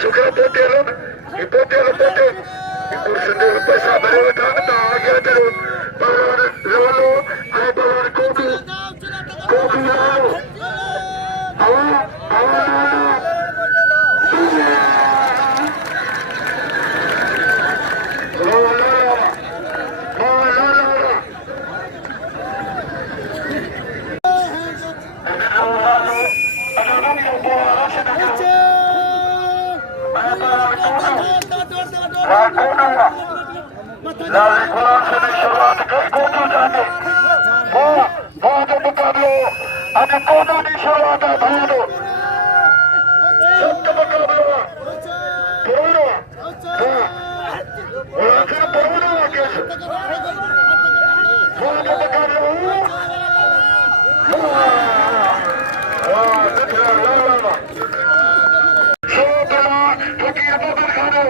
छोकरा पोते लो कुर्सी पैसा भरे था आ गया चलो लो कोटू लो शुरुआत कोटू जाने बहुत मुकाबलो अभी कोटू की शुरुआत है भाई सख्त मुकाबलो पुराना आखिर पुराना कैसे बहुत मुकाबलो फकीर बबल खानो